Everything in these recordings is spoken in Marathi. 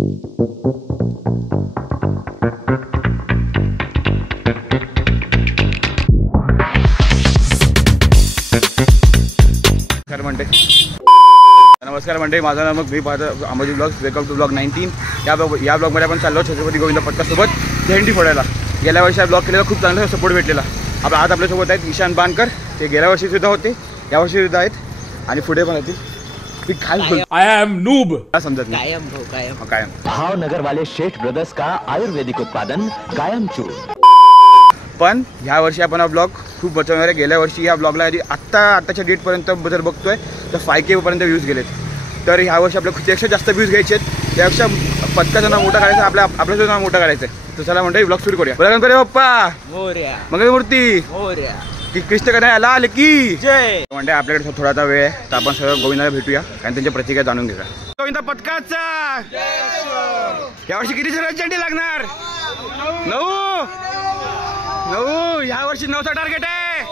नमस्कार मंडळी, माझं नाव मी पाहतो Amoji blogs. Welcome to blog 19. या ब्लॉगमध्ये आपण चाललो छत्रपती गोविंद पथकासोबत झेंडी फोडायला. गेल्या वर्षी हा ब्लॉग केलेला खूप चांगला सपोर्ट भेटलेला. आज आपल्यासोबत आहेत ईशान बानकर. ते गेल्या वर्षी सुद्धा होते, यावर्षी सुद्धा आहेत आणि पुढे पण येतील. I am noob. समजत नाही. कायम भावनगर वाले शेठ ब्रदर्स का आयुर्वेदिक उत्पादन कायम चूर. पण ह्या वर्षी आपण हा ब्लॉग खूप बचवणार आहे. गेल्या वर्षी या ब्लॉगला आत्ताच्या डेटपर्यंत जर बघतोय तर 5K पर्यंत व्ह्यूज गेलेत. तर ह्या वर्षी आपल्या खूपपेक्षा जास्त व्ह्यूज घ्यायचे आहेत. त्यापेक्षा पथकाचं नाव मोठं करायचं, आपल्याचं नाव मोठं करायचं आहे. तर चला म्हणतो ब्लॉग सुरू करूया. बरं गणपती बाप्पा मोरया, मंगलमूर्ती मोरया, की कृष्ण कन्हैया लाल की जय. म्हणजे आपल्याकडे थोडासा वेळ आहे, तर आपण सगळं गोविंदाला भेटूया आणि त्यांच्या प्रतिक्रिया जाणून घेऊया. गोविंदा पथकाचा यावर्षी किती झेंडी लागणार? 9. ह्या वर्षी 9चा टार्गेट आहे.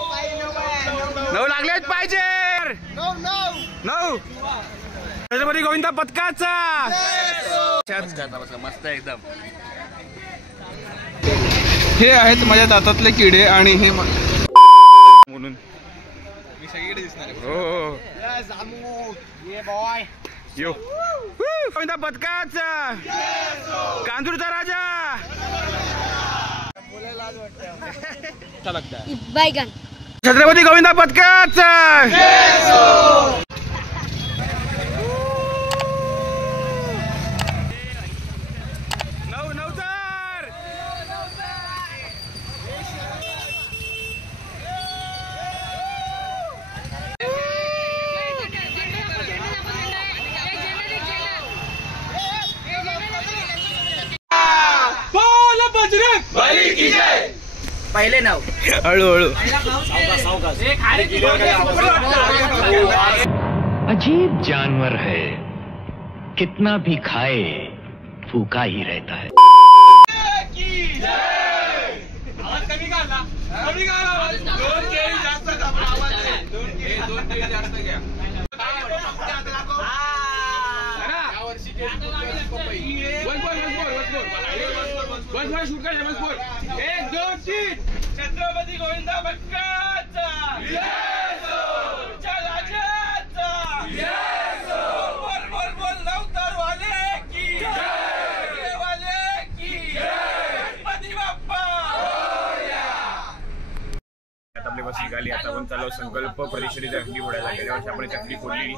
9 लागलेच पाहिजे. 9 छत्रपती गोविंदा पथकाचा मस्त एकदम. हे आहेत माझ्या दातातले किडे आणि हे म्हणून मी सगळीकडे दिसणार. हो यो गोविंदा पथकाचा कांजूरचा राजा. छत्रपती गोविंदा पथकाचा पहले नाव हळूहळू. अजीब जानवर है, कितना भी खाए भूखा ही रहता है. छत्रपती गोविंदा पथकाचा बोल नवतर वाले की गणपती बाप्पा. आपली बस निघाली. आता आपण चाललो संकल्प परिषदेच्या चकली फोडायला. गेल्या वर्षी आपण चकली फोडलेली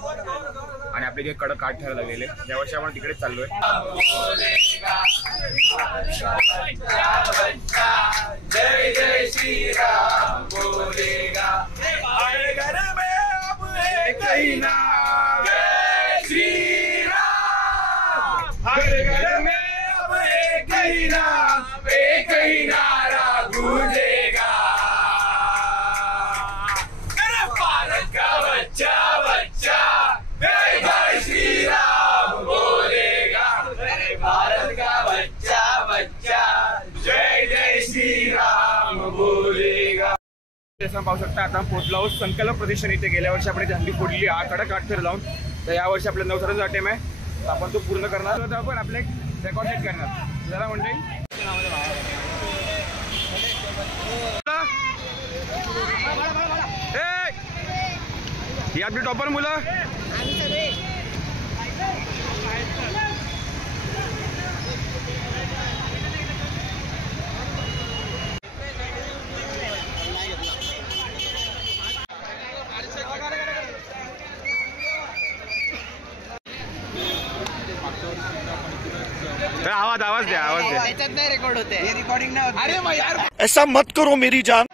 आणि आपले जे कडक काठ ठरायला लागलेले. त्या वर्षी आपण तिकडेच चाललोय. जय जय श्री राम बोलेगा हर घर में अब एक ही नाम. जय श्री राम हर घर में अब एक ही नाम, एक ही नारा गूंजेगा. भारत का बच्चा बच्चा जय जय श्री राम बोलेगा. भारत का बच्चा बच्चा जय जय श्री राम बोलेगा. जसं पाहू शकता आता पोहोचलो आहोत संकल्प प्रदर्शन इथे. गेल्या वर्षी आपण झेंडी फोडली 8 काठ ठर लावून. तर या वर्षी आपल्या 9चा अटेम आहे. आपण तो पूर्ण करणार तर आपण आपले रेकॉर्ड सेट करणार. जरा म्हणजे ही आपली टॉपर मुलं. आवाज द्या. नाही रेकॉर्ड होते, हे रिकॉर्डिंग नाही होत. अरे मग यार ऐसा मत करो मेरी जान.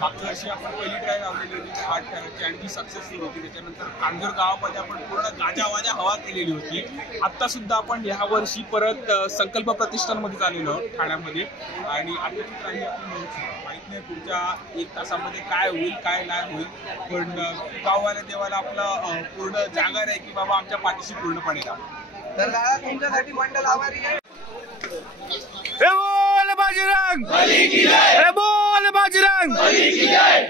मागच्या वर्षी आपण पहिली ट्राय लावलेली होती 8 ठराची आणि ती सक्सेसफुल होती. त्याच्यानंतर कांजूर गावामध्ये आपण पूर्ण गाजावाजा हवा केलेली होती. आत्ता सुद्धा आपण ह्या वर्षी परत संकल्प प्रतिष्ठानमध्ये आलेलो आहोत ठाण्यामध्ये. आणि आताची ट्राय आपली माहीत नाही पुढच्या 1 तासामध्ये काय होईल काय नाही होईल. पण गाववाल्या देवाला आपला पूर्ण जागर आहे की बाबा आमच्या पाठीशी पूर्णपणे राहा. तर दादा तुमच्यासाठी मंडळ आभारी आहे. बोल बाजीरंग बली की जय. बोल बाजीरंग बली की जय.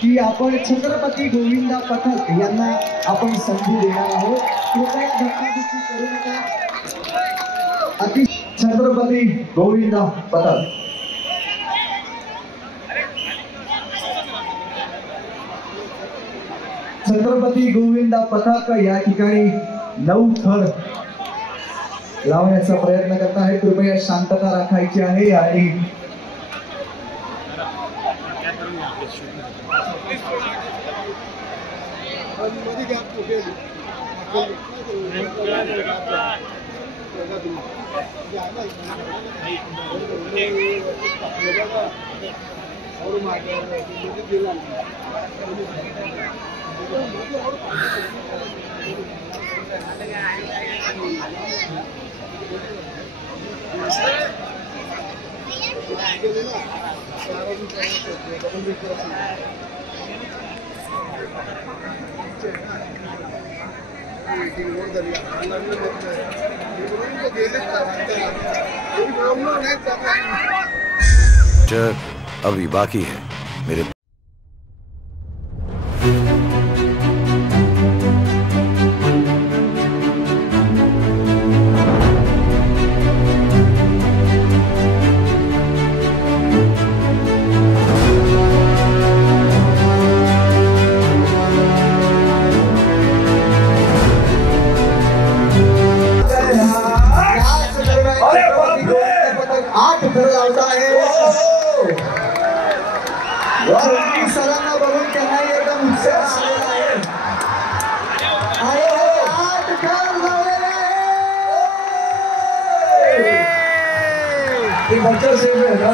की आपण छत्रपती गोविंदा पथक यांना आपण संधी देणार आहोत. कृपया धक्काबुक्की करू नका. अति छत्रपती गोविंदा पथक. छत्रपती गोविंदा पथक या ठिकाणी 9 थर लावण्याचा प्रयत्न करत आहे. कृपया शांतता राखायची आहे आणि अभी बाकी है मेरे. सरांना बघून त्यांना एकदम उत्साह बच्चा सेफ है ना.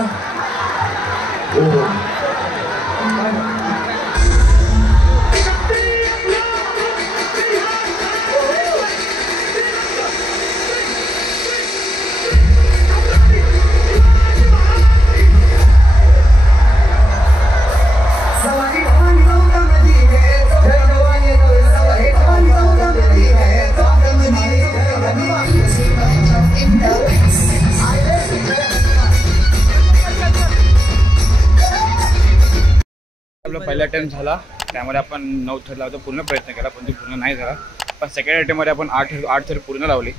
आपला पहिला अटेम्प्ट झाला त्यामध्ये आपण 9 थर लावतो पूर्ण प्रयत्न केला पण ते पूर्ण नाही झाला. पण सेकंड अटेम्प्टमध्ये आपण 8 थर पूर्ण लावले.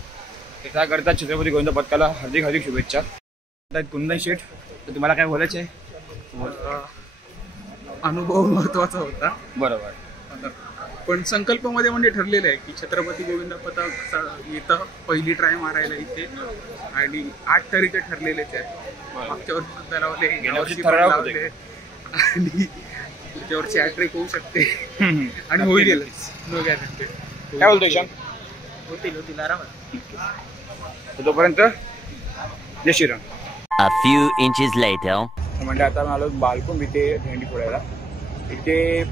त्याकरता छत्रपती गोविंदा पथकाला हार्दिक हार्दिक शुभेच्छा. कुंदन शेठ तर तुम्हाला काय बोलायचं आहे? अनुभव महत्वाचा होता. बरोबर. पण संकल्पामध्ये म्हणजे ठरलेलं आहे की छत्रपती गोविंदा पथक येतं पहिली ट्राय मारायला इथे आणि 8 तर इथे ठरलेलेच आहे. मागच्या वर्षी सुद्धा लावले, गेल्या वर्षी लावले आणि पुढच्या वर्षी हॅट्रिक होऊ शकते आणि होईल. No guarantee. काय बोलतो ईशान? होतील आरामात. तोपर्यंत जय Shriram. A few inches later. म्हणजे आता मी आलो बालकोम इथे हंडी फोडायला. इथे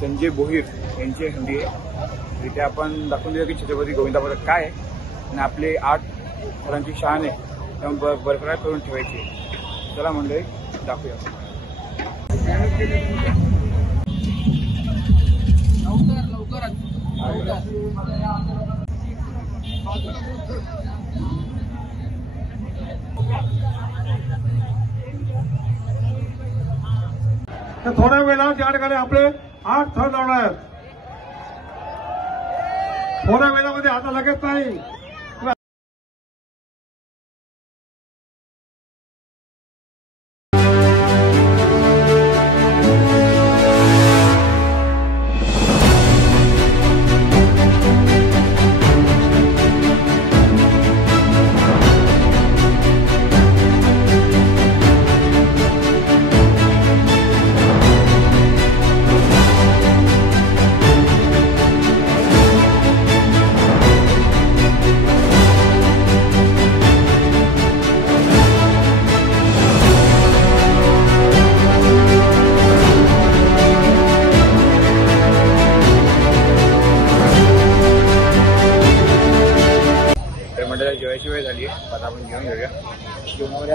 संजय बोहीर यांची हंडी आहे. इथे आपण दाखवून दिलं की छत्रपती गोविंदा पथक काय आहे आणि आपले 8 थरांची शान आहे त्यामुळे बरकरार करून ठेवायची. चला मंडळी दाखवूया. तर थोड्या वेळात या ठिकाणी आपले 8 थर लावणार आहेत. थोड्या वेळामध्ये आता लगेच नाही.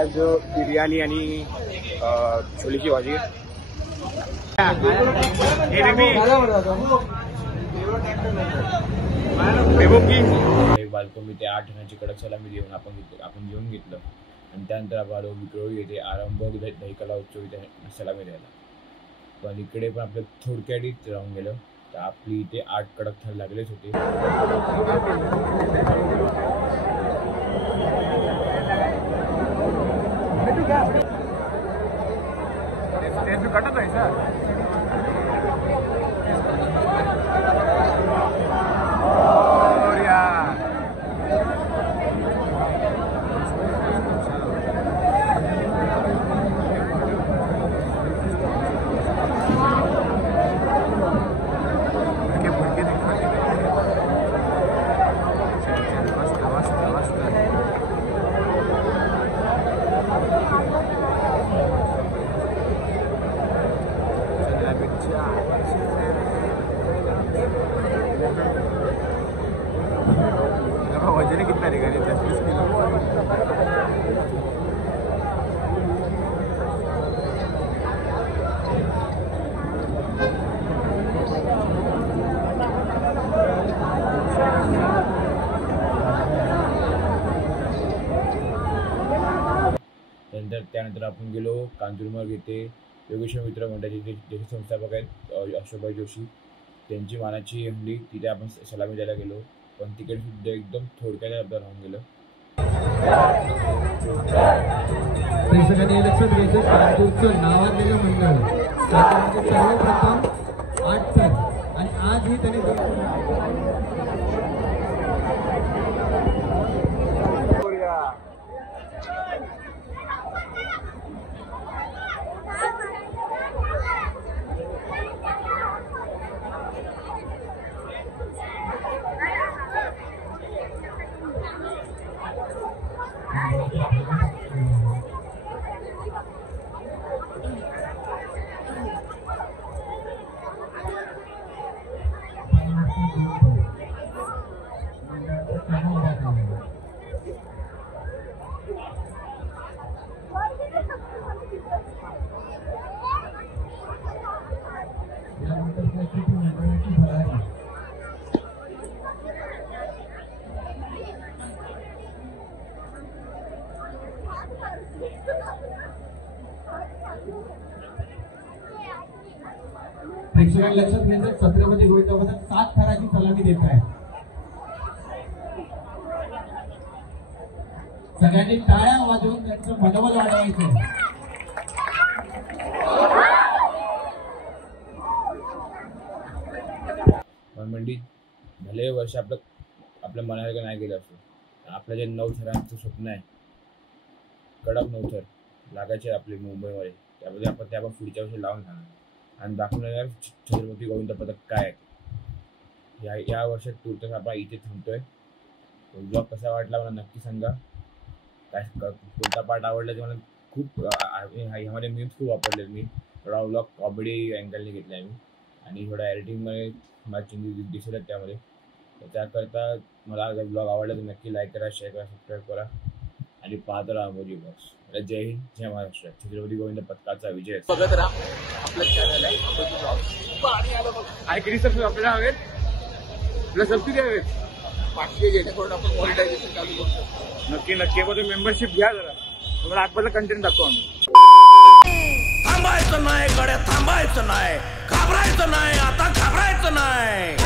व्हेज बिर्याणी आणि छोलेची भाजी. बालको मी ते 8 जणांची कडक सलामी देऊन आपण घेऊन घेतलं आणि त्यानंतर आपण विक्रोळी येथे आरंभ दहीकला उत्सव इथे सलामी द्यायला. पण इकडे पण आपलं थोडक्यातच राहून गेलं. तर आपली इथे 8 कडक थाळी लागलेच होते. कटत आहे सर. वजन कितना रहेगा? 10-20 किलो. त्यानंतर आपण गेलो कांजूरमार्ग येथे योगेश्वर मित्र मंडळाचे ज्येष्ठ संस्थापक आहेत अशोकभाई जोशी, त्यांची मानाची हंडी तिथे आपण सलामी द्यायला गेलो. पण तिकडे सुद्धा एकदम थोडक्यात आपलं राहून गेलं. प्रेक्षकांनी लक्षात घ्यायचं, कांजूरचं नावाजलेलं मंडळ सर्वप्रथम 8 थर आणि आजही त्यांनी प्रेक्षकांनी लक्षात घ्यायचं, छत्रपती गोविंदा पथक 7 थराची सलामी देत आहे. सगळ्यांनी टाळ्या वाजवून त्यांचं मनोबल वाढवायचं. मंडी भले वर्ष आपल्या मनासारखं नाही गेलं असं. आपलं जे 9 थरांचं स्वप्न आहे, कडक 9 थर लागायचे आपले मुंबईमध्ये, त्यामध्ये आपण पुढच्या वर्षी लावून खाणार आणि दाखवून येणार छत्रपती गोविंद पथक काय आहे. या वर्षात तुर्तास आपण इथे थांबतोय. ब्लॉग कसा वाटला मला नक्की सांगा. काय कोणता पार्ट आवडला ते मला खूप ह्यामध्ये मीम्स खूप वापरले मी. थोडा ब्लॉग कॉमेडी अँगलने घेतला आहे मी आणि थोडा एडिटिंगमध्ये मला चेंजेस दिसले आहेत त्यामध्ये. तर त्याकरता मला जर ब्लॉग आवडला तर नक्की लाईक करा, शेअर करा, सबस्क्राईब करा आणि पाहत राहा मोदी ब्लॉग्स. जय हिंद, जय महाराष्ट्र. छत्रपती गोविंद पथकाचा विजय. बघत राहा आपलं चॅनल आहे किती सर आपल्याला हवेत, आपल्याला सबसिडी हवेत पाचशे, जेणेकरून आपण मॉनिटायझेशन चालू करतो. नक्की पण मेंबरशिप घ्या जरा, तुम्हाला आजपर्यंत कंटेंट दाखवू आम्ही. थांबायचं नाही गड्या, थांबायचं नाही, घाबरायचं नाही, आता घाबरायचं नाही.